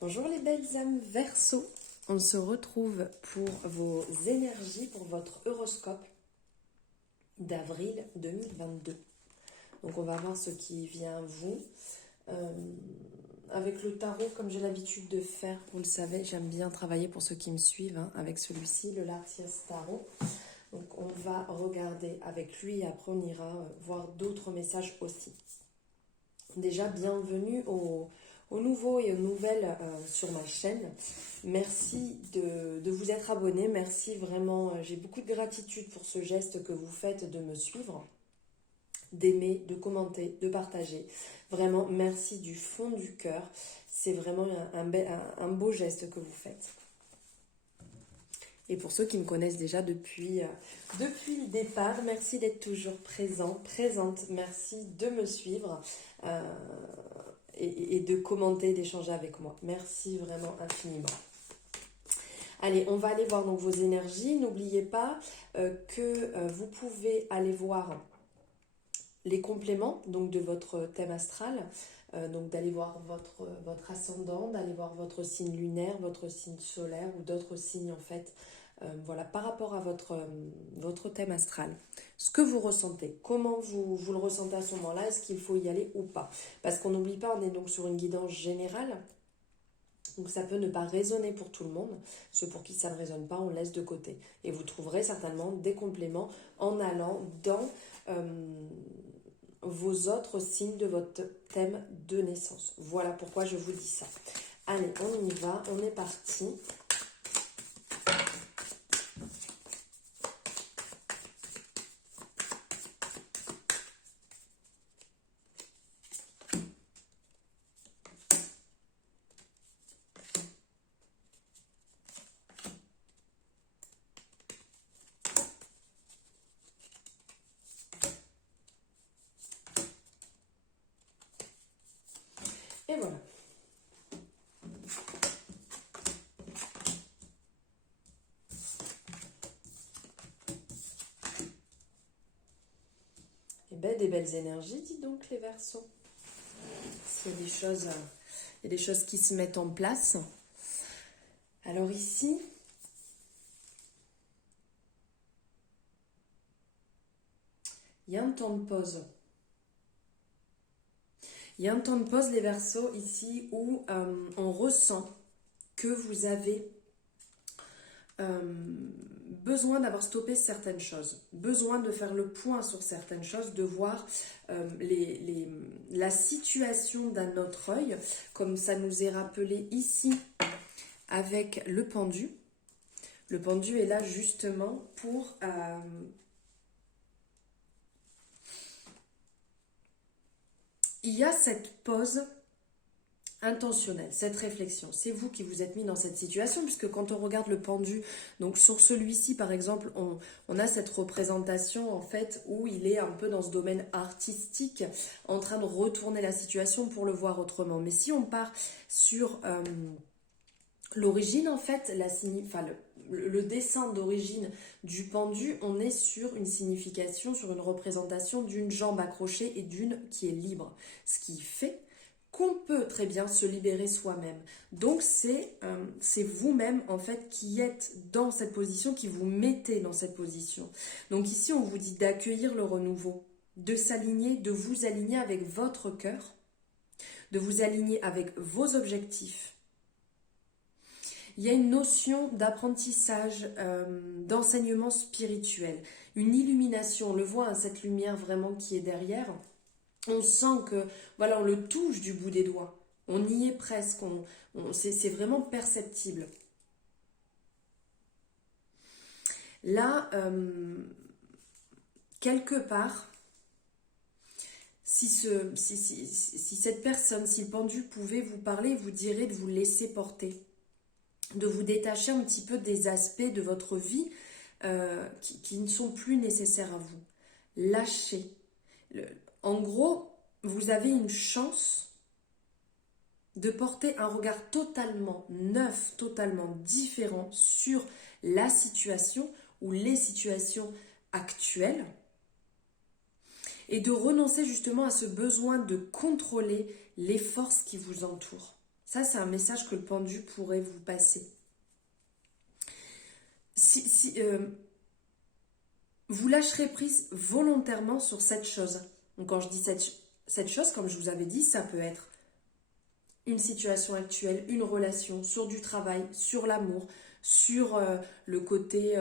Bonjour les belles âmes Verseau, on se retrouve pour vos énergies, pour votre horoscope d'avril 2022. Donc on va voir ce qui vient à vous. Avec le tarot, comme j'ai l'habitude de faire, vous le savez, j'aime bien travailler pour ceux qui me suivent, avec celui-ci, le Lartiès Tarot. Donc on va regarder avec lui et après on ira voir d'autres messages aussi. Déjà, bienvenue aux nouveaux et aux nouvelles sur ma chaîne. Merci de vous être abonné. Merci vraiment, j'ai beaucoup de gratitude pour ce geste que vous faites de me suivre, d'aimer, de commenter, de partager. Vraiment, merci du fond du cœur. C'est vraiment un beau geste que vous faites. Et pour ceux qui me connaissent déjà depuis le départ, merci d'être toujours présente. Merci de me suivre et de commenter, d'échanger avec moi. Merci vraiment infiniment. Allez, on va aller voir donc vos énergies. N'oubliez pas que vous pouvez aller voir les compléments donc de votre thème astral. Donc d'aller voir votre ascendant, d'aller voir votre signe lunaire, votre signe solaire ou d'autres signes en fait. Voilà, par rapport à votre thème astral, ce que vous ressentez, comment vous le ressentez à ce moment-là, est-ce qu'il faut y aller ou pas? Parce qu'on n'oublie pas, on est donc sur une guidance générale, donc ça peut ne pas résonner pour tout le monde. Ceux pour qui ça ne résonne pas, on laisse de côté. Et vous trouverez certainement des compléments en allant dans vos autres signes de votre thème de naissance. Voilà pourquoi je vous dis ça. Allez, on y va, on est parti. Et voilà. Et ben des belles énergies, dis donc les Verseaux. Il y a des choses qui se mettent en place. Alors ici, il y a un temps de pause. Il y a un temps de pause, les Verseaux, ici, où on ressent que vous avez besoin d'avoir stoppé certaines choses, besoin de faire le point sur certaines choses, de voir la situation d'un autre œil, comme ça nous est rappelé ici avec le pendu. Le pendu est là justement pour... il y a cette pause intentionnelle, cette réflexion. C'est vous qui vous êtes mis dans cette situation, puisque quand on regarde le pendu, donc sur celui-ci par exemple, on a cette représentation en fait où il est un peu dans ce domaine artistique, en train de retourner la situation pour le voir autrement. Mais si on part sur l'origine en fait, le dessin d'origine du pendu, on est sur une signification, sur une représentation d'une jambe accrochée et d'une qui est libre. Ce qui fait qu'on peut très bien se libérer soi-même. Donc c'est vous-même en fait qui êtes dans cette position, qui vous mettez dans cette position. Donc ici on vous dit d'accueillir le renouveau, de s'aligner, de vous aligner avec votre cœur, de vous aligner avec vos objectifs. Il y a une notion d'apprentissage, d'enseignement spirituel, une illumination. On le voit, cette lumière vraiment qui est derrière. On sent que, voilà, on le touche du bout des doigts. On y est presque. C'est vraiment perceptible. Là, quelque part, si cette personne, si le pendu pouvait vous parler, vous dirait de vous laisser porter, de vous détacher un petit peu des aspects de votre vie qui ne sont plus nécessaires à vous. Lâchez. En gros, vous avez une chance de porter un regard totalement neuf, totalement différent sur la situation ou les situations actuelles et de renoncer justement à ce besoin de contrôler les forces qui vous entourent. Ça, c'est un message que le pendu pourrait vous passer. Vous lâcherez prise volontairement sur cette chose. Donc quand je dis cette chose, comme je vous avais dit, ça peut être une situation actuelle, une relation, sur du travail, sur l'amour, sur le côté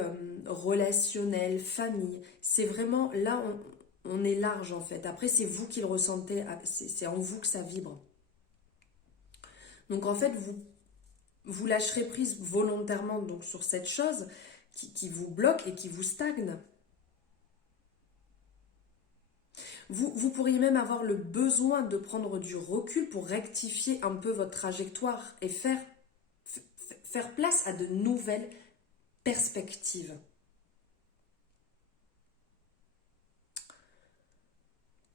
relationnel, famille. C'est vraiment, là, on est large en fait. Après, c'est vous qui le ressentez, c'est en vous que ça vibre. Donc en fait, vous lâcherez prise volontairement donc, sur cette chose qui vous bloque et qui vous stagne. Vous pourriez même avoir le besoin de prendre du recul pour rectifier un peu votre trajectoire et faire place à de nouvelles perspectives.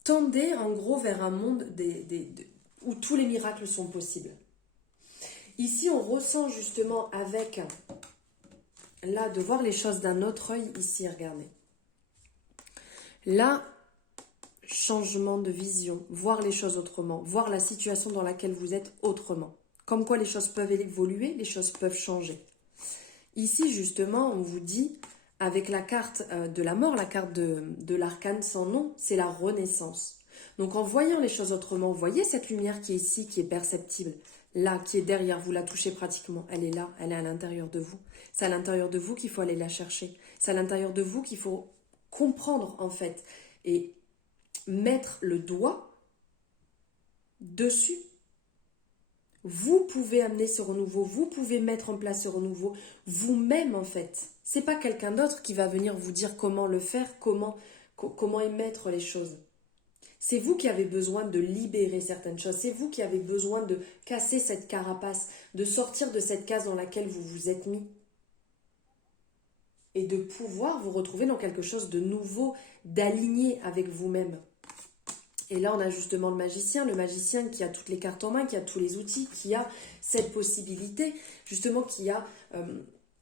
Tendez en gros vers un monde où tous les miracles sont possibles. Ici, on ressent justement avec, là, de voir les choses d'un autre œil, ici, regardez. Là, changement de vision, voir les choses autrement, voir la situation dans laquelle vous êtes autrement. Comme quoi les choses peuvent évoluer, les choses peuvent changer. Ici, justement, on vous dit, avec la carte de la mort, la carte de l'arcane sans nom, c'est la renaissance. Donc en voyant les choses autrement, vous voyez cette lumière qui est ici, qui est perceptible, là, qui est derrière vous, la touchez pratiquement, elle est là, elle est à l'intérieur de vous. C'est à l'intérieur de vous qu'il faut aller la chercher. C'est à l'intérieur de vous qu'il faut comprendre, en fait, et mettre le doigt dessus. Vous pouvez amener ce renouveau, vous pouvez mettre en place ce renouveau vous-même en fait. C'est pas quelqu'un d'autre qui va venir vous dire comment le faire, comment émettre les choses. C'est vous qui avez besoin de libérer certaines choses, c'est vous qui avez besoin de casser cette carapace, de sortir de cette case dans laquelle vous vous êtes mis et de pouvoir vous retrouver dans quelque chose de nouveau, d'aligné avec vous-même. Et là, on a justement le magicien qui a toutes les cartes en main, qui a tous les outils, qui a cette possibilité, justement, qui a...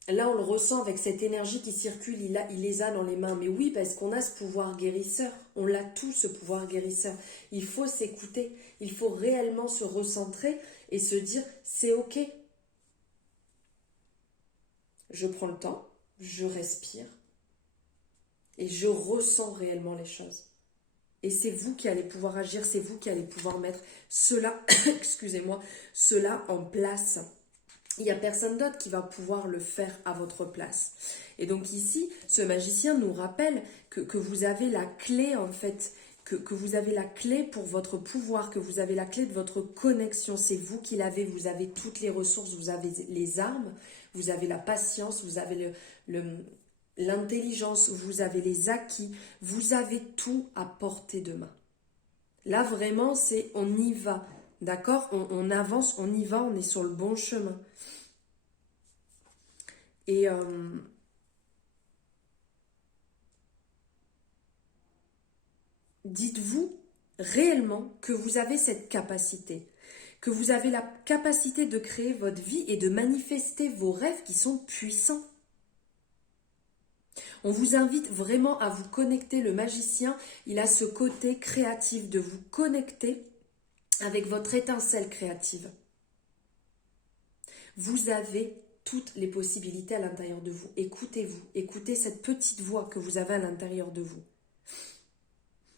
là, on le ressent avec cette énergie qui circule, il les a dans les mains. Mais oui, parce qu'on a ce pouvoir guérisseur. On l'a tout, ce pouvoir guérisseur. Il faut s'écouter. Il faut réellement se recentrer et se dire, c'est OK. Je prends le temps, je respire et je ressens réellement les choses. Et c'est vous qui allez pouvoir agir, c'est vous qui allez pouvoir mettre cela, excusez-moi, cela en place. Il n'y a personne d'autre qui va pouvoir le faire à votre place. Et donc ici, ce magicien nous rappelle que vous avez la clé en fait, que vous avez la clé pour votre pouvoir, que vous avez la clé de votre connexion. C'est vous qui l'avez, vous avez toutes les ressources, vous avez les armes, vous avez la patience, vous avez l'intelligence, vous avez les acquis, vous avez tout à portée de main. Là, vraiment, c'est on y va, d'accord ? On avance, on y va, on est sur le bon chemin. Et dites-vous réellement que vous avez cette capacité, que vous avez la capacité de créer votre vie et de manifester vos rêves qui sont puissants. On vous invite vraiment à vous connecter. Le magicien, il a ce côté créatif de vous connecter avec votre étincelle créative. Vous avez toutes les possibilités à l'intérieur de vous. Écoutez-vous, écoutez cette petite voix que vous avez à l'intérieur de vous.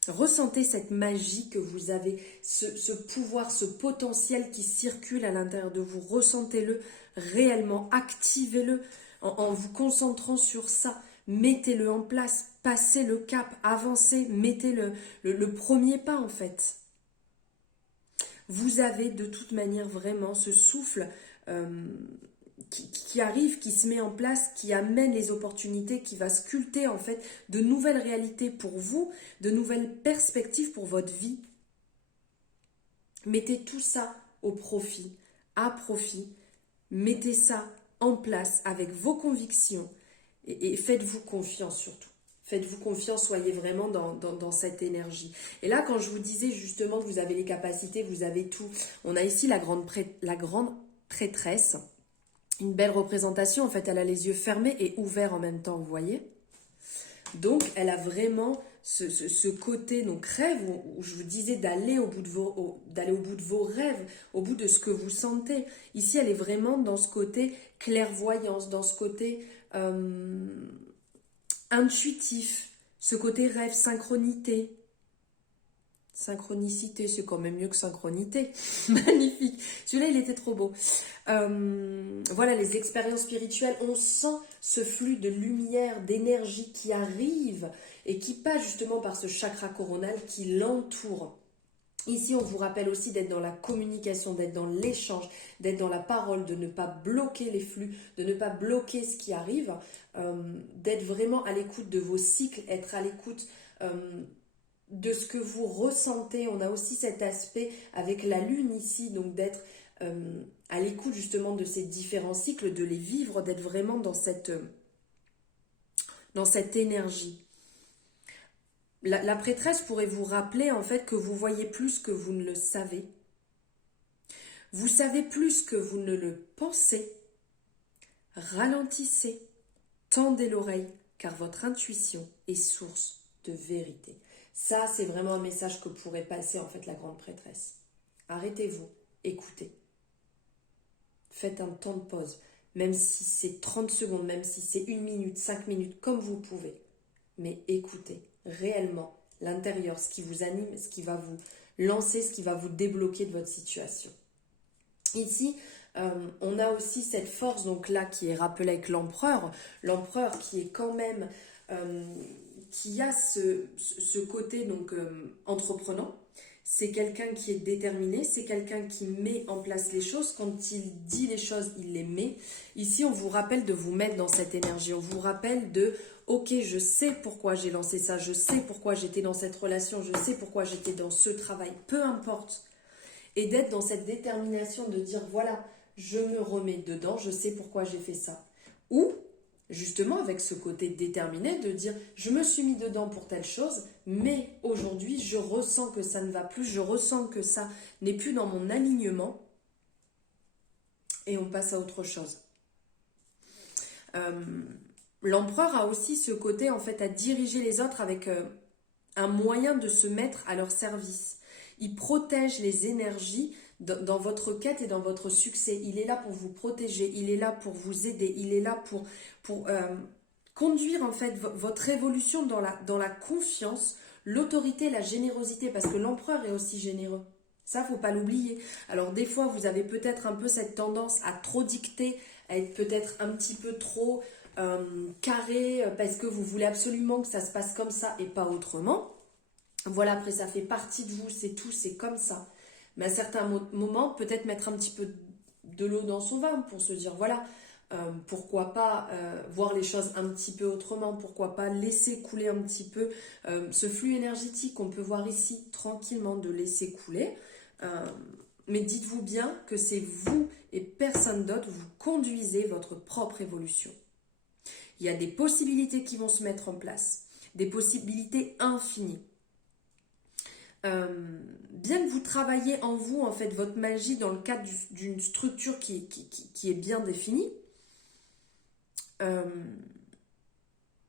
Ressentez cette magie que vous avez, ce pouvoir, ce potentiel qui circule à l'intérieur de vous. Ressentez-le réellement, activez-le en vous concentrant sur ça. Mettez-le en place, passez le cap, avancez, mettez le premier pas en fait. Vous avez de toute manière vraiment ce souffle qui arrive, qui se met en place, qui amène les opportunités, qui va sculpter en fait de nouvelles réalités pour vous, de nouvelles perspectives pour votre vie. Mettez tout ça au profit, à profit, mettez ça en place avec vos convictions et faites-vous confiance surtout. Faites-vous confiance, soyez vraiment dans cette énergie. Et là, quand je vous disais justement que vous avez les capacités, vous avez tout, on a ici la grande prêtresse. Une belle représentation, en fait, elle a les yeux fermés et ouverts en même temps, vous voyez. Donc, elle a vraiment ce côté donc rêve où je vous disais d'aller au bout de vos rêves, au bout de ce que vous sentez. Ici, elle est vraiment dans ce côté clairvoyance, dans ce côté intuitif, ce côté rêve, synchronité. Synchronicité, c'est quand même mieux que synchronité. Magnifique. Celui-là, il était trop beau. Voilà, les expériences spirituelles, on sent ce flux de lumière, d'énergie qui arrive et qui passe justement par ce chakra coronal qui l'entoure. Ici, on vous rappelle aussi d'être dans la communication, d'être dans l'échange, d'être dans la parole, de ne pas bloquer les flux, de ne pas bloquer ce qui arrive, d'être vraiment à l'écoute de vos cycles, être à l'écoute de ce que vous ressentez. On a aussi cet aspect avec la lune ici, donc d'être à l'écoute justement de ces différents cycles, de les vivre, d'être vraiment dans cette énergie. La prêtresse pourrait vous rappeler en fait que vous voyez plus que vous ne le savez. Vous savez plus que vous ne le pensez. Ralentissez, tendez l'oreille, car votre intuition est source de vérité. Ça, c'est vraiment un message que pourrait passer en fait la grande prêtresse. Arrêtez-vous, écoutez. Faites un temps de pause, même si c'est 30 secondes, même si c'est 1 minute, 5 minutes, comme vous pouvez. Mais écoutez réellement l'intérieur, ce qui vous anime, ce qui va vous lancer, ce qui va vous débloquer de votre situation. Ici, on a aussi cette force donc là qui est rappelée avec l'empereur qui est quand même qui a ce côté donc entreprenant. C'est quelqu'un qui est déterminé, c'est quelqu'un qui met en place les choses. Quand il dit les choses, il les met. Ici, on vous rappelle de vous mettre dans cette énergie. On vous rappelle de « Ok, je sais pourquoi j'ai lancé ça, je sais pourquoi j'étais dans cette relation, je sais pourquoi j'étais dans ce travail, peu importe. » Et d'être dans cette détermination de dire « Voilà, je me remets dedans, je sais pourquoi j'ai fait ça. » Ou justement avec ce côté déterminé de dire je me suis mis dedans pour telle chose, mais aujourd'hui je ressens que ça ne va plus, je ressens que ça n'est plus dans mon alignement et on passe à autre chose. L'empereur a aussi ce côté en fait à diriger les autres avec un moyen de se mettre à leur service. Il protège les énergies dans votre quête et dans votre succès. Il est là pour vous protéger, il est là pour vous aider, il est là pour conduire en fait votre évolution dans la confiance, l'autorité, la générosité, parce que l'empereur est aussi généreux. Ça, faut pas l'oublier. Alors des fois, vous avez peut-être un peu cette tendance à trop dicter, à être peut-être un petit peu trop carré, parce que vous voulez absolument que ça se passe comme ça et pas autrement. Voilà, après ça fait partie de vous, c'est tout, c'est comme ça. Mais à certains moments, peut-être mettre un petit peu de l'eau dans son vin pour se dire, voilà, pourquoi pas voir les choses un petit peu autrement, pourquoi pas laisser couler un petit peu ce flux énergétique qu'on peut voir ici, tranquillement, de laisser couler. Mais dites-vous bien que c'est vous et personne d'autre, vous conduisez votre propre évolution. Il y a des possibilités qui vont se mettre en place, des possibilités infinies. Bien que vous travaillez en vous, en fait, votre magie dans le cadre d'une structure qui est bien définie,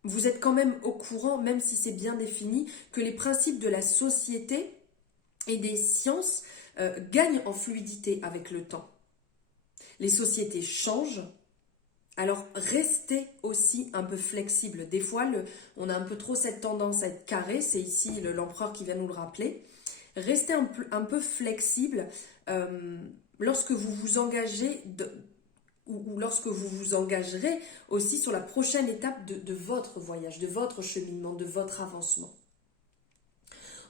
vous êtes quand même au courant, même si c'est bien défini, que les principes de la société et des sciences gagnent en fluidité avec le temps. Les sociétés changent, alors restez aussi un peu flexible. Des fois, on a un peu trop cette tendance à être carré, c'est ici l'empereur qui vient nous le rappeler. Restez un peu flexible lorsque vous vous engagez ou lorsque vous vous engagerez aussi sur la prochaine étape de votre voyage, de votre cheminement, de votre avancement.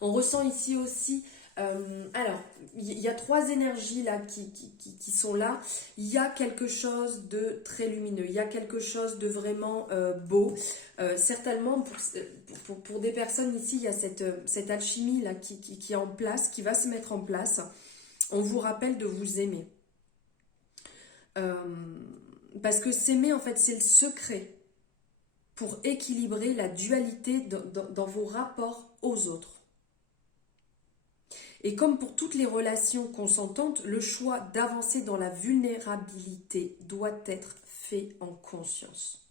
On ressent ici aussi, alors, il y a 3 énergies là qui sont là. Il y a quelque chose de très lumineux, il y a quelque chose de vraiment beau. Certainement, pour des personnes ici, il y a cette alchimie là qui est en place, qui va se mettre en place. On vous rappelle de vous aimer. Parce que s'aimer, en fait, c'est le secret pour équilibrer la dualité dans vos rapports aux autres. Et comme pour toutes les relations consentantes, le choix d'avancer dans la vulnérabilité doit être fait en conscience.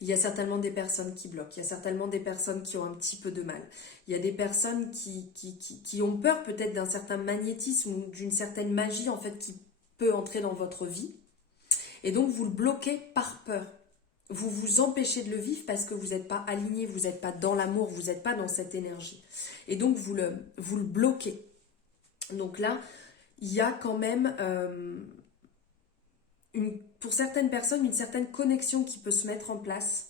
Il y a certainement des personnes qui bloquent, il y a certainement des personnes qui ont un petit peu de mal. Il y a des personnes qui ont peur peut-être d'un certain magnétisme ou d'une certaine magie en fait qui peut entrer dans votre vie. Et donc vous le bloquez par peur. Vous vous empêchez de le vivre parce que vous n'êtes pas aligné, vous n'êtes pas dans l'amour, vous n'êtes pas dans cette énergie. Et donc vous le bloquez. Donc là, il y a quand même, pour certaines personnes, une certaine connexion qui peut se mettre en place.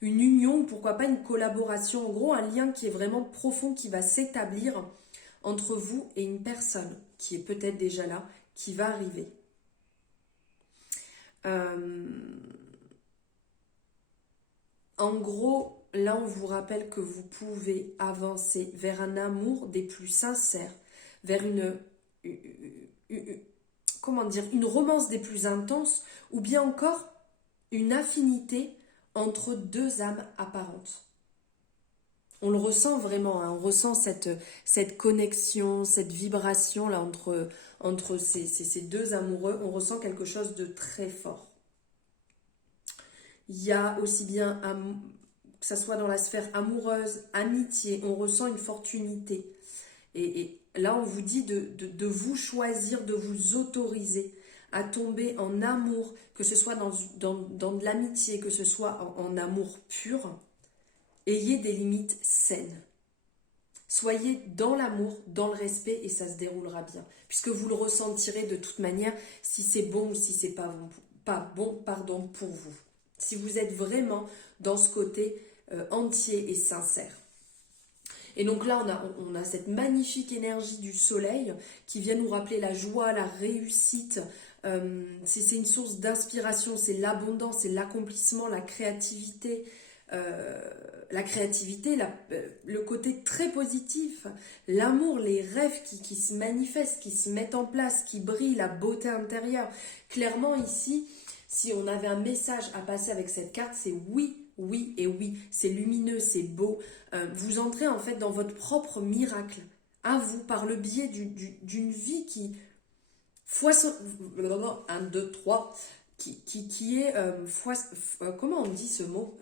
Une union, pourquoi pas une collaboration, en gros un lien qui est vraiment profond, qui va s'établir entre vous et une personne qui est peut-être déjà là, qui va arriver. En gros, là on vous rappelle que vous pouvez avancer vers un amour des plus sincères, vers une romance des plus intenses, ou bien encore une affinité entre deux âmes apparentes. On le ressent vraiment, hein, on ressent cette connexion, cette vibration là entre ces deux amoureux, on ressent quelque chose de très fort. Il y a aussi bien, que ça soit dans la sphère amoureuse, amitié, on ressent une forte unité. Et là, on vous dit de vous choisir, de vous autoriser à tomber en amour, que ce soit dans de l'amitié, que ce soit en amour pur. Ayez des limites saines. Soyez dans l'amour, dans le respect et ça se déroulera bien. Puisque vous le ressentirez de toute manière si c'est bon ou si c'est pas bon pour vous. Si vous êtes vraiment dans ce côté entier et sincère. Et donc là, on a cette magnifique énergie du soleil qui vient nous rappeler la joie, la réussite. C'est une source d'inspiration, c'est l'abondance, c'est l'accomplissement, la créativité. Le côté très positif, l'amour, les rêves qui se manifestent, qui se mettent en place, qui brillent, la beauté intérieure. Clairement ici, si on avait un message à passer avec cette carte, c'est oui, oui et oui. C'est lumineux, c'est beau. Vous entrez en fait dans votre propre miracle, à vous, par le biais d'une vie qui foisonne, 1, 2, 3, qui est, comment on dit ce mot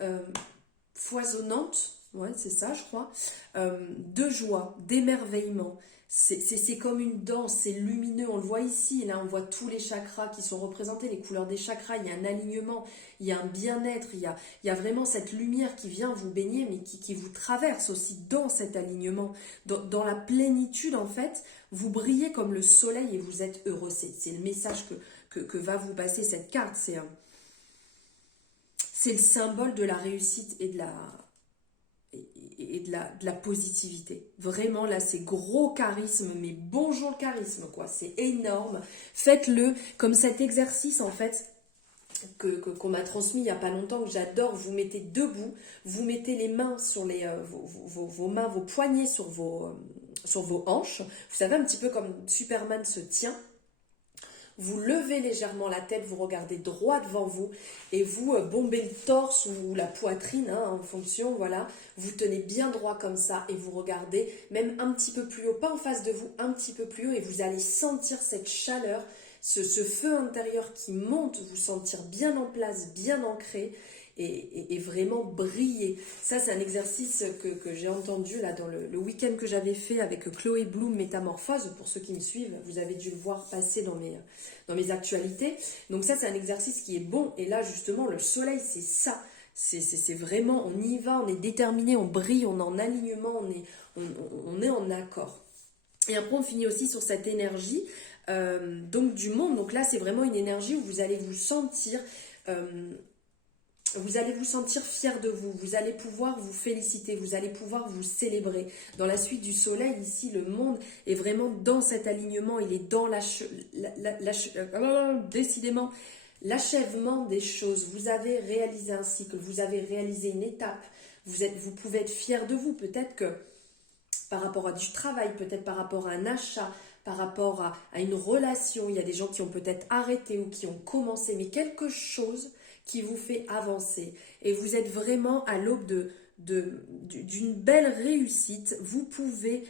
foisonnante, ouais, c'est ça, je crois, de joie, d'émerveillement. C'est comme une danse, c'est lumineux, on le voit ici, là on voit tous les chakras qui sont représentés, les couleurs des chakras, il y a un alignement, il y a un bien-être, il y a vraiment cette lumière qui vient vous baigner, mais qui vous traverse aussi dans cet alignement, dans la plénitude en fait, vous brillez comme le soleil et vous êtes heureux, c'est le message que va vous passer cette carte, c'est le symbole de la réussite et de la positivité. Vraiment, là, c'est gros charisme, mais bonjour le charisme, quoi. C'est énorme. Faites-le comme cet exercice, en fait, qu'on m'a transmis il n'y a pas longtemps, que j'adore. Vous mettez debout, vous mettez les mains sur vos mains, vos poignets sur vos hanches. Vous savez, un petit peu comme Superman se tient. Vous levez légèrement la tête, vous regardez droit devant vous et vous bombez le torse ou la poitrine, hein, en fonction, voilà. Vous tenez bien droit comme ça et vous regardez même un petit peu plus haut, pas en face de vous, un petit peu plus haut et vous allez sentir cette chaleur, ce feu intérieur qui monte, vous sentir bien en place, bien ancré et vraiment briller. Ça, c'est un exercice que j'ai entendu là dans le week-end que j'avais fait avec Chloé Bloom Métamorphose. Pour ceux qui me suivent, vous avez dû le voir passer dans mes actualités. Donc ça, c'est un exercice qui est bon. Et là, justement, le soleil, c'est ça. C'est vraiment, on y va, on est déterminé, on brille, on est en alignement, on est en accord. Et après, on finit aussi sur cette énergie donc du monde. Donc là, c'est vraiment une énergie où vous allez vous sentir... vous allez vous sentir fier de vous, vous allez pouvoir vous féliciter, vous allez pouvoir vous célébrer. Dans la suite du soleil, ici, le monde est vraiment dans cet alignement, il est dans décidément l'achèvement des choses. Vous avez réalisé un cycle, vous avez réalisé une étape, vous pouvez être fier de vous. Peut-être que par rapport à du travail, peut-être par rapport à un achat, par rapport à une relation, il y a des gens qui ont peut-être arrêté ou qui ont commencé, mais quelque chose qui vous fait avancer et vous êtes vraiment à l'aube d'une belle réussite. Vous pouvez,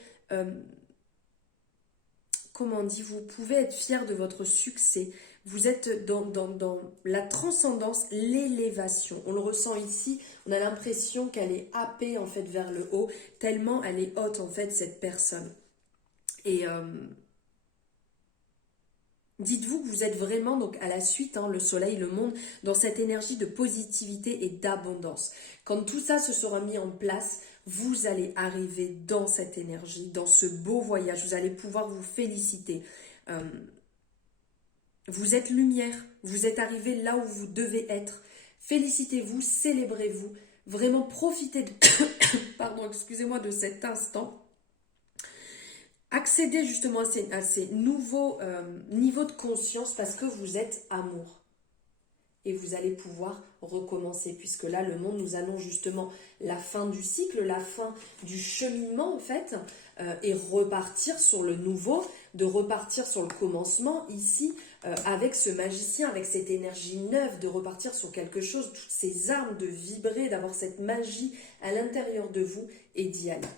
vous pouvez être fier de votre succès, Vous êtes dans la transcendance, l'élévation. On le ressent ici, on a l'impression qu'elle est happée en fait vers le haut, tellement elle est haute en fait cette personne. Et dites-vous que vous êtes vraiment donc à la suite, hein, le soleil, le monde, dans cette énergie de positivité et d'abondance. Quand tout ça se sera mis en place, vous allez arriver dans cette énergie, dans ce beau voyage. Vous allez pouvoir vous féliciter. Vous êtes lumière, vous êtes arrivé là où vous devez être. Félicitez-vous, célébrez-vous. Vraiment profitez de, pardon, excusez-moi, de cet instant. Accédez justement à ces nouveaux niveaux de conscience parce que vous êtes amour. Et vous allez pouvoir recommencer puisque là, le monde nous annonce justement la fin du cycle, la fin du cheminement en fait, et repartir sur le nouveau, de repartir sur le commencement ici, avec ce magicien, avec cette énergie neuve, de repartir sur quelque chose, toutes ces armes, de vibrer, d'avoir cette magie à l'intérieur de vous et d'y aller.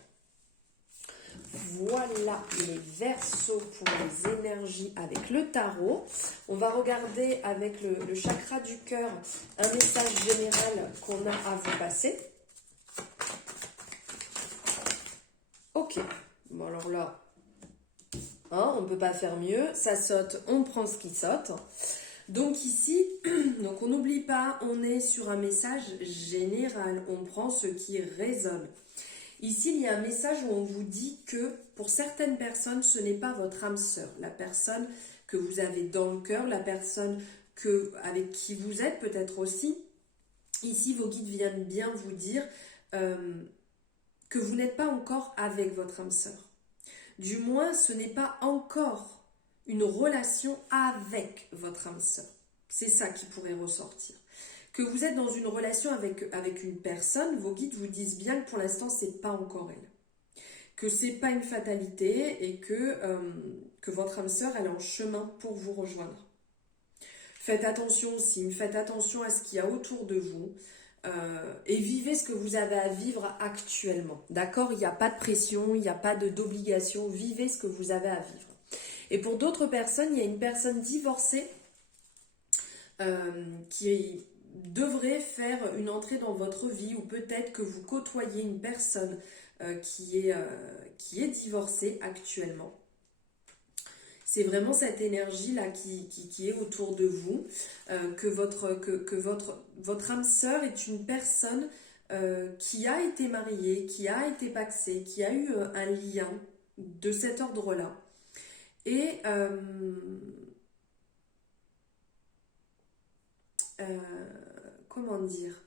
Voilà les Verseaux pour les énergies avec le tarot. On va regarder avec le chakra du cœur un message général qu'on a à vous passer. Ok, bon alors là, hein, on ne peut pas faire mieux. Ça saute, on prend ce qui saute. Donc ici, donc on n'oublie pas, on est sur un message général. On prend ce qui résonne. Ici, il y a un message où on vous dit que pour certaines personnes, ce n'est pas votre âme sœur, la personne que vous avez dans le cœur, la personne avec qui vous êtes peut-être aussi. Ici, vos guides viennent bien vous dire que vous n'êtes pas encore avec votre âme sœur. Du moins, ce n'est pas encore une relation avec votre âme sœur. C'est ça qui pourrait ressortir. Que vous êtes dans une relation avec une personne, vos guides vous disent bien que pour l'instant, c'est pas encore elle. Que c'est pas une fatalité et que votre âme sœur, elle est en chemin pour vous rejoindre. Faites attention aussi, faites attention à ce qu'il y a autour de vous et vivez ce que vous avez à vivre actuellement. D'accord ? Il n'y a pas de pression, il n'y a pas d'obligation, vivez ce que vous avez à vivre. Et pour d'autres personnes, il y a une personne divorcée qui devrait faire une entrée dans votre vie ou peut-être que vous côtoyez une personne qui est divorcée actuellement. C'est vraiment cette énergie-là qui est autour de vous, que votre âme sœur est une personne qui a été mariée, qui a été pacsée, qui a eu un lien de cet ordre-là. Et comment dire,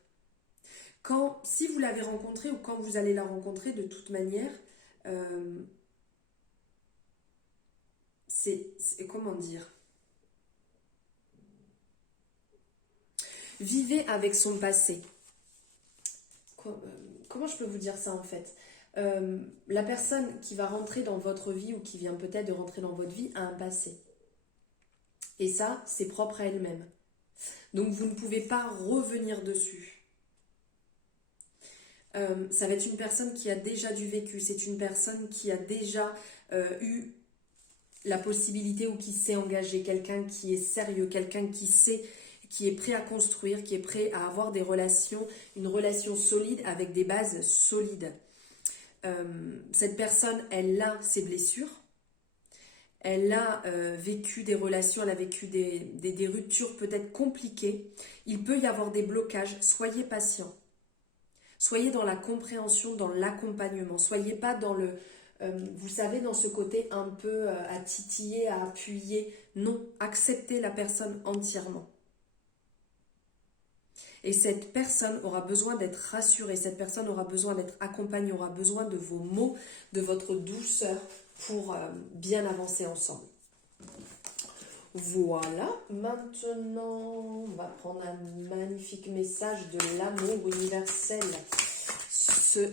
si vous l'avez rencontrée ou quand vous allez la rencontrer, de toute manière, comment dire, vivez avec son passé. Comment je peux vous dire ça en fait ? La personne qui va rentrer dans votre vie ou qui vient peut-être de rentrer dans votre vie a un passé. Et ça, c'est propre à elle-même. Donc vous ne pouvez pas revenir dessus. Ça va être une personne qui a déjà du vécu, c'est une personne qui a déjà eu la possibilité ou qui s'est engagé, quelqu'un qui est sérieux, quelqu'un qui est prêt à construire, qui est prêt à avoir des relations, une relation solide avec des bases solides. Cette personne, elle a ses blessures, elle a vécu des relations, elle a vécu des ruptures peut-être compliquées. Il peut y avoir des blocages, soyez patient. Soyez dans la compréhension, dans l'accompagnement. Soyez pas dans vous savez, dans ce côté un peu à titiller, à appuyer. Non, acceptez la personne entièrement. Et cette personne aura besoin d'être rassurée, cette personne aura besoin d'être accompagnée, aura besoin de vos mots, de votre douceur pour bien avancer ensemble. Voilà, maintenant on va prendre un magnifique message de l'amour universel. Ce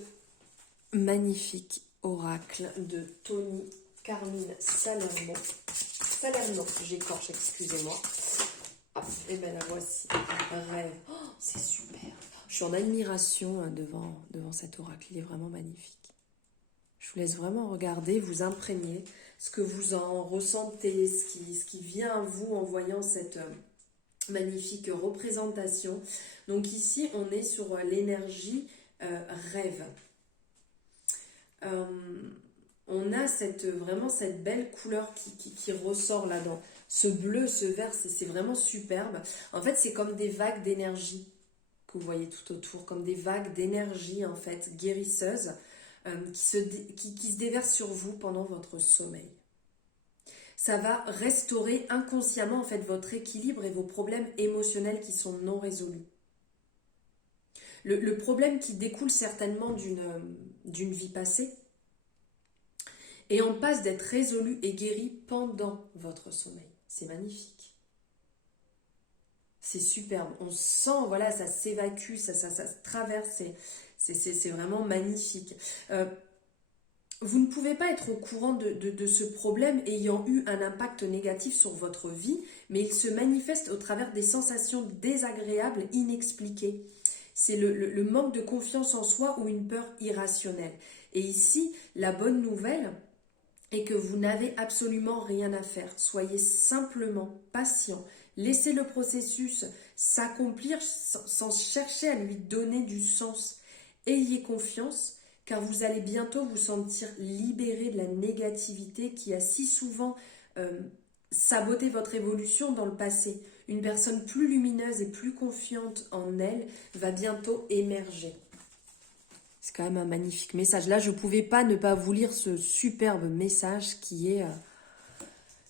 magnifique oracle de Tony Carmine Salerno. Salerno, j'écorche, excusez-moi. Ah, et bien la voici. Rêve. Oh, c'est super. Je suis en admiration devant cet oracle. Il est vraiment magnifique. Je Je vous laisse vraiment regarder, vous imprégner, ce que vous en ressentez, ce qui vient à vous en voyant cette magnifique représentation. Donc ici, on est sur l'énergie rêve. On a vraiment cette belle couleur qui ressort là-dedans. Ce bleu, ce vert, c'est vraiment superbe. En fait, c'est comme des vagues d'énergie que vous voyez tout autour, comme des vagues d'énergie en fait guérisseuses qui se déversent sur vous pendant votre sommeil. Ça va restaurer inconsciemment en fait votre équilibre et vos problèmes émotionnels qui sont non résolus. Le problème qui découle certainement d'une vie passée et on passe d'être résolu et guéri pendant votre sommeil. C'est magnifique. C'est superbe. On sent, voilà, ça s'évacue, ça se traverse. C'est vraiment magnifique. Vous ne pouvez pas être au courant de ce problème ayant eu un impact négatif sur votre vie, mais il se manifeste au travers des sensations désagréables inexpliquées. C'est le manque de confiance en soi ou une peur irrationnelle. Et ici, la bonne nouvelle est que vous n'avez absolument rien à faire. Soyez simplement patient. Laissez le processus s'accomplir sans chercher à lui donner du sens. Ayez confiance, car vous allez bientôt vous sentir libéré de la négativité qui a si souvent saboté votre évolution dans le passé. Une personne plus lumineuse et plus confiante en elle va bientôt émerger. C'est quand même un magnifique message. Là, je ne pouvais pas ne pas vous lire ce superbe message qui est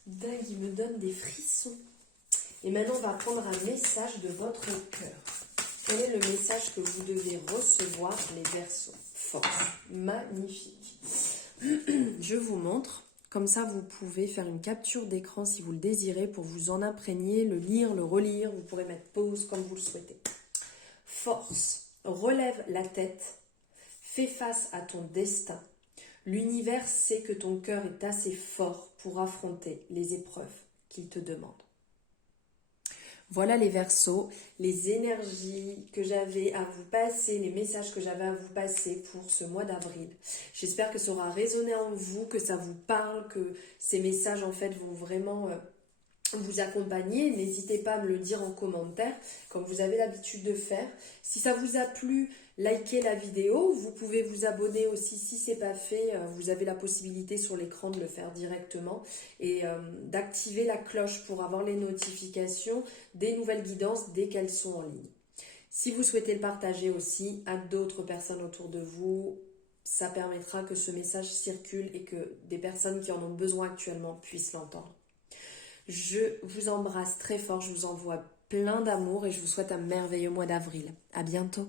dingue, il me donne des frissons. Et maintenant, on va prendre un message de votre cœur. Quel est le message que vous devez recevoir, les Verseaux? Force. Magnifique. Je vous montre. Comme ça, vous pouvez faire une capture d'écran si vous le désirez pour vous en imprégner, le lire, le relire. Vous pourrez mettre pause comme vous le souhaitez. Force. Relève la tête. Fais face à ton destin. L'univers sait que ton cœur est assez fort pour affronter les épreuves qu'il te demande. Voilà les Verseaux, les énergies que j'avais à vous passer, les messages que j'avais à vous passer pour ce mois d'avril. J'espère que ça aura résonné en vous, que ça vous parle, que ces messages en fait vont vraiment vous accompagner. N'hésitez pas à me le dire en commentaire, comme vous avez l'habitude de faire. Si ça vous a plu, likez la vidéo. Vous pouvez vous abonner aussi si ce n'est pas fait. Vous avez la possibilité sur l'écran de le faire directement et d'activer la cloche pour avoir les notifications des nouvelles guidances dès qu'elles sont en ligne. Si vous souhaitez le partager aussi à d'autres personnes autour de vous, ça permettra que ce message circule et que des personnes qui en ont besoin actuellement puissent l'entendre. Je vous embrasse très fort, je vous envoie plein d'amour et je vous souhaite un merveilleux mois d'avril. À bientôt.